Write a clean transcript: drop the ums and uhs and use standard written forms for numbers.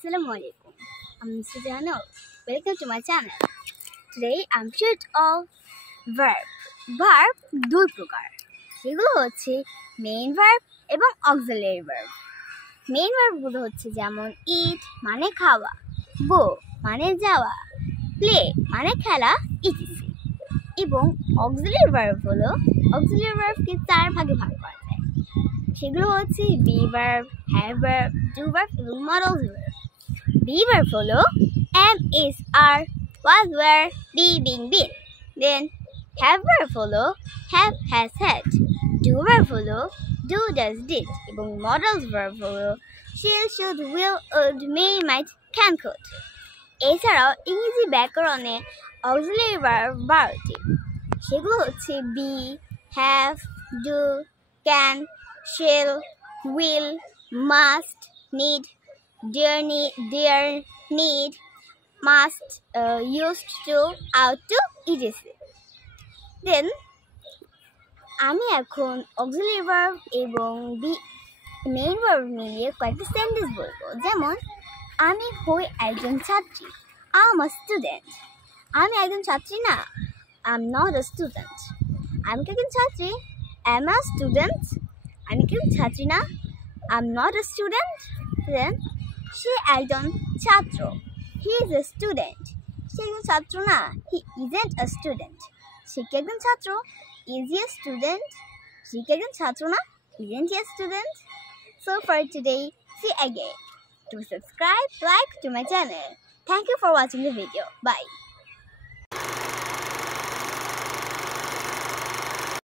Assalamualaikum. I'm Sujano. Welcome to my channel. Today I'm short of verb. Verb দুই প্রকার। সেগুলো হচ্ছে main verb এবং অক্সিলারি ভার্ব। মেইন ভার্বগুলো হচ্ছে যেমন eat মানে খাওয়া, go মানে যাওয়া, play মানে খেলা ইত্যাদি। এবং অক্সিলারি ভার্ব হলো অক্সিলারি ভার্বকে চার ভাগে ভাগ করা যায়। সেগুলো হচ্ছে be verb, have verb, do verb এবং modal verb। be verb হলো am, is, are, was, were, be, being, been। Then have verb হলো have, has, had। do verb হলো do, does, did এবং modal verb হলো shall, should, will, would, may, might, can, could। এছাড়াও ইংরেজি ব্যাকরণে auxiliary verb 12টি। সেগুলো হচ্ছে be, have, do, can, shall, will, must, need, dare, need, must, used to, ought to, etc. Then আমি এখন auxiliary verb এবং main verb মিলিয়ে কয়েকটা sentence বলবো। যেমন আমি হই একজন ছাত্রী, আই এম আ স্টুডেন্ট। আমি একজন ছাত্রী না, I am not a student. আমি কি একজন ছাত্রী, am I a student? আমি কি একজন ছাত্রী না, I am not a student. Then সে একজন ছাত্র, হি ইজ এ স্টুডেন্ট। সে একজন ছাত্র না, হি ইজেন্ট আ স্টুডেন্ট। সে কি একজন ছাত্র, ইজ হি আ স্টুডেন্ট। সে কি একজন ছাত্র না, isn't he a student. So for today, see you again. To subscribe, like to my channel. Thank you for watching the video. Bye.